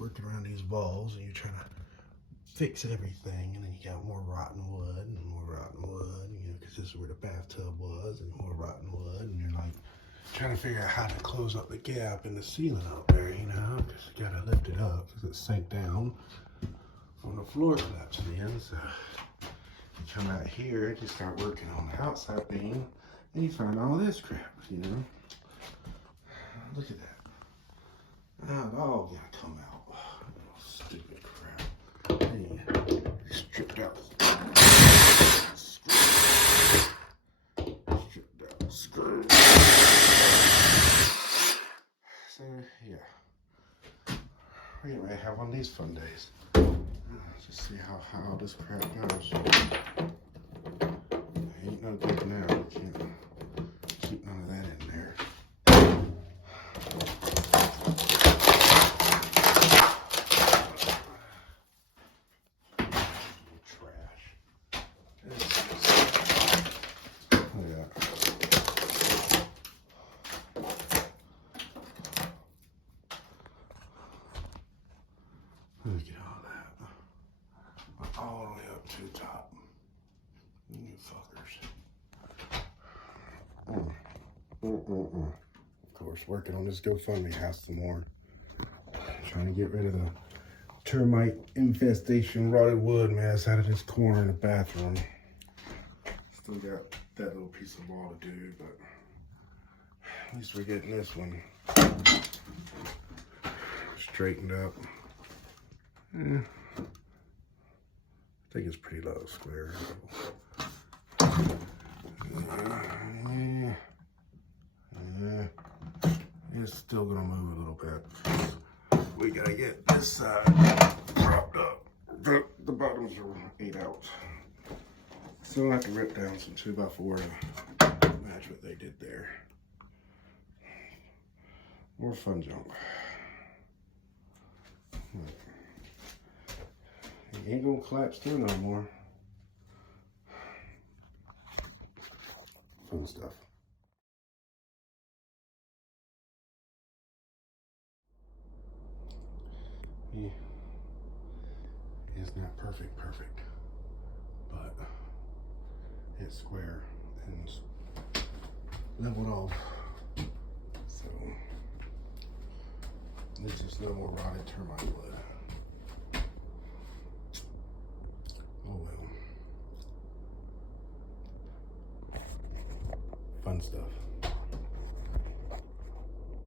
working around these walls and you're trying to fix everything, and then you got more rotten wood and more rotten wood, you know, because this is where the bathtub was, and more rotten wood, and you're like trying to figure out how to close up the gap in the ceiling up there, you know, because you got to lift it up because it sank down when the floor collapsed in. So you come out here, you start working on the outside beam, and you find all this crap, you know. Look at that. Now it all gotta come out. Oh, stupid crap. Hey, stripped out. Stripped out screw. So yeah, we're gonna have one of these fun days. Just see how this crap goes. Ain't no good now. Can't keep none of that in there. Trash. Look at that. Look at all that. All the way up to the top. You fuckers. Of course, working on this GoFundMe house some more. Trying to get rid of the termite infestation rotted wood mess out of this corner in the bathroom. Still got that little piece of wall to do, but at least we're getting this one straightened up. I think it's pretty low square. It's still gonna move a little bit. We gotta get this side propped up. The bottoms are 8 out. So I'll have to rip down some 2x4 to match what they did there. More fun junk. It ain't gonna collapse through no more. Fun stuff. Yeah. It's not perfect, but it's square and leveled off. So there's just no more rotted termite wood.